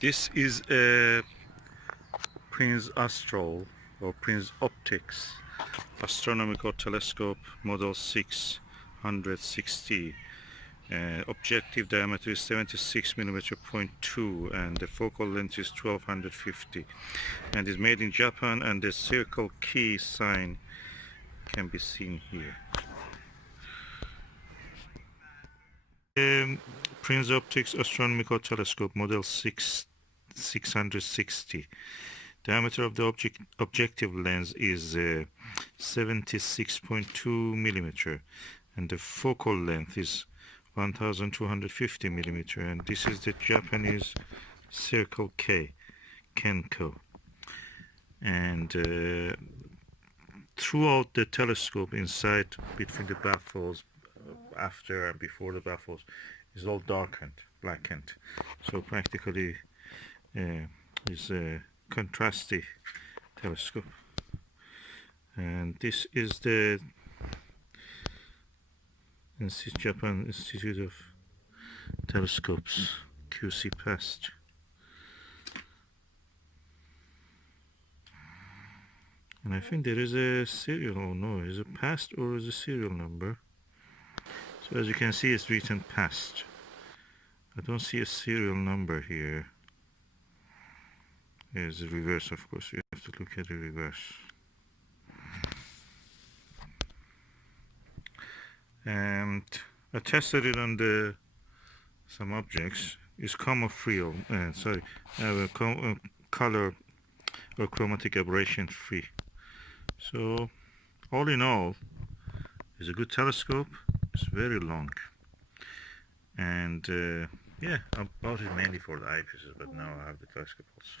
This is a Prinz Astro or Prinz Optics astronomical telescope model 660. Objective diameter is 76 millimeter 0.2 and the focal length is 1250 and is made in Japan, and the circle key sign can be seen here. Prinz Optics astronomical telescope model 660. Diameter of the objective lens is 76.2 millimeter and the focal length is 1250 millimeter, and this is the Japanese circle K, Kenko. And throughout the telescope, inside between the baffles, after and before the baffles, is all darkened, blackened. So practically is a contrasty telescope. And this is the Japan Institute of Telescopes QC past. And I think there is a serial, oh no, is it past or is a serial number? So as you can see, it's written past. I don't see a serial number here. There's the reverse, of course, you have to look at the reverse. And I tested it on some objects. It's color or chromatic aberration free. So all in all, it's a good telescope. It's very long, and yeah, I bought it mainly for the eyepieces, but now I have the telescope also.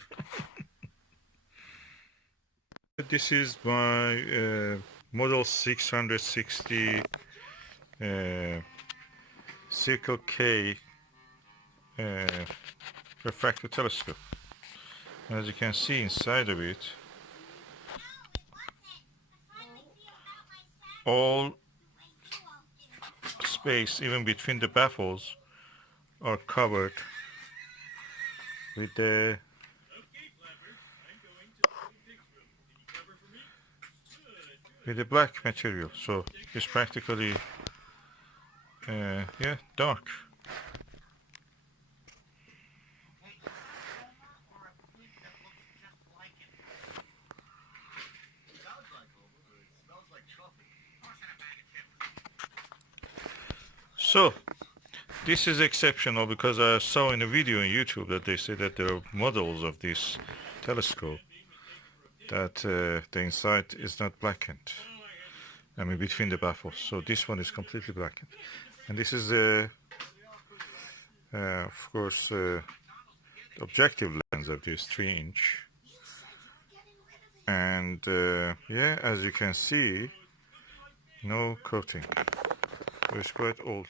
This is my model 660 Circle K refractor telescope. As you can see inside of it, all space, even between the baffles, are covered with the black material. So it's practically yeah, dark. So this is exceptional because I saw in a video on YouTube that they say that there are models of this telescope that the inside is not blackened. I mean, between the baffles. So this one is completely blackened, and this is of course the objective lens of this 3-inch. And yeah, as you can see, no coating. So it's quite old.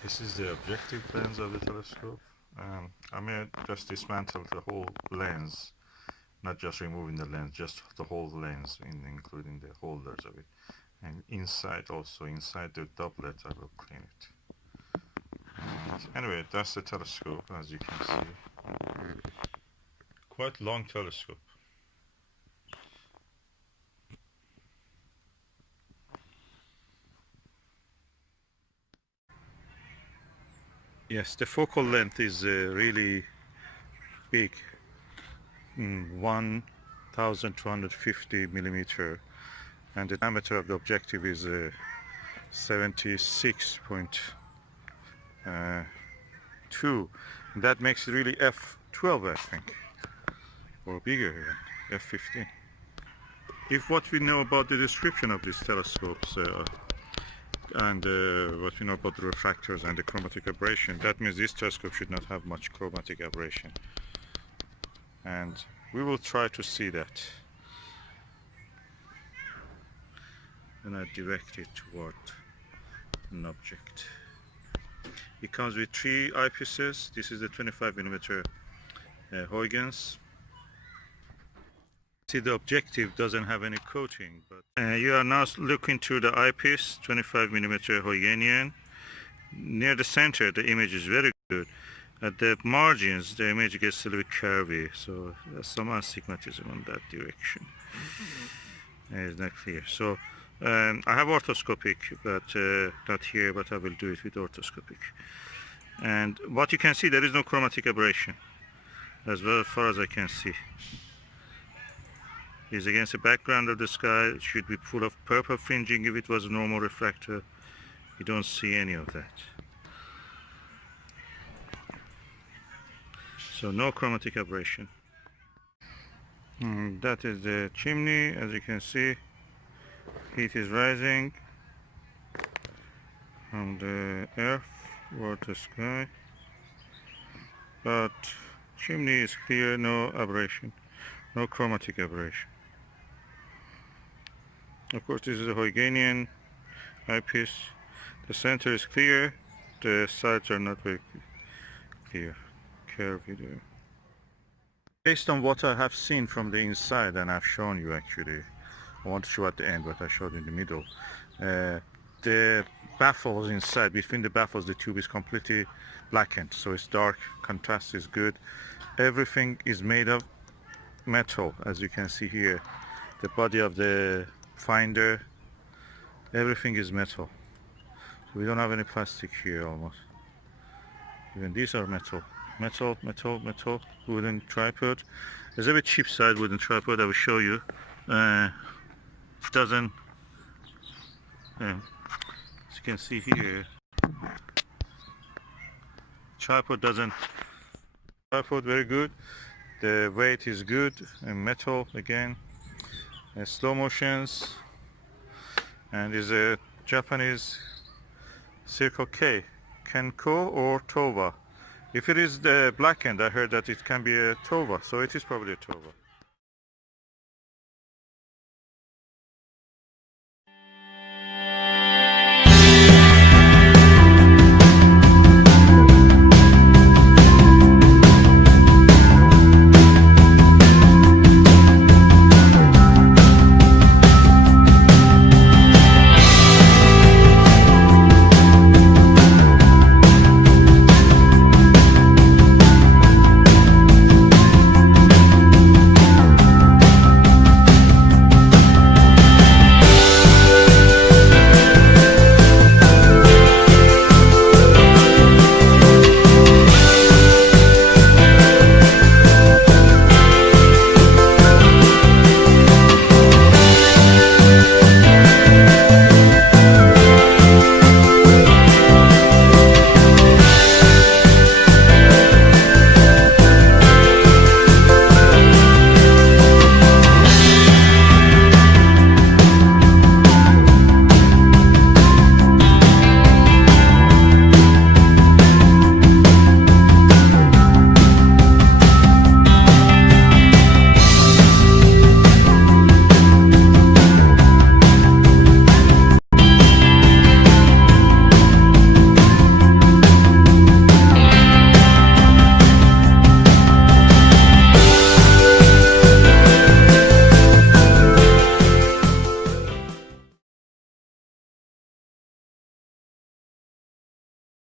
This is the objective lens of the telescope. I mean, just dismantle the whole lens, not just removing the lens, just the whole lens, including the holders of it. And inside also, inside the doublet, I will clean it. And anyway, that's the telescope, as you can see. Quite long telescope. Yes, the focal length is really big, 1250 millimeter, and the diameter of the objective is 76.2. That makes it really f12, I think, or bigger, f15. If what we know about the description of these telescopes and what we know about the refractors and the chromatic aberration, that means this telescope should not have much chromatic aberration, and we will try to see that when I direct it toward an object. It comes with 3 eyepieces. This is the 25 millimeter Huygens. See, the objective doesn't have any coating, but you are now looking through the eyepiece, 25 millimeter Huygenian. Near the center, the image is very good. at the margins the image gets a little bit curvy, so there's some astigmatism on that direction. It's not clear. So I have orthoscopic, but not here, but I will do it with orthoscopic. And what you can see, there is no chromatic aberration as well, as far as I can see. It's against the background of the sky. It should be full of purple fringing if it was a normal refractor. You don't see any of that. So no chromatic aberration. That is the chimney. As you can see, heat is rising from the earth toward the sky, but chimney is clear, no aberration, no chromatic aberration. Of course, this is a Huygens eyepiece. The center is clear, the sides are not very clear, curvy there. Based on what I have seen from the inside, and I've shown you actually, I want to show at the end what I showed in the middle. The baffles inside, between the baffles, the tube is completely blackened, so it's dark, contrast is good. Everything is made of metal, as you can see here. The body of the finder, everything is metal. So we don't have any plastic here almost. Even these are metal. Metal, wooden tripod. There's a bit cheap side wooden tripod I will show you. It doesn't, as you can see here, tripod very good. The weight is good, and metal again. Slow motions, and is a Japanese Circle K, Kenko or Towa. If it is the blackened, I heard that it can be a Towa, so it is probably a Towa.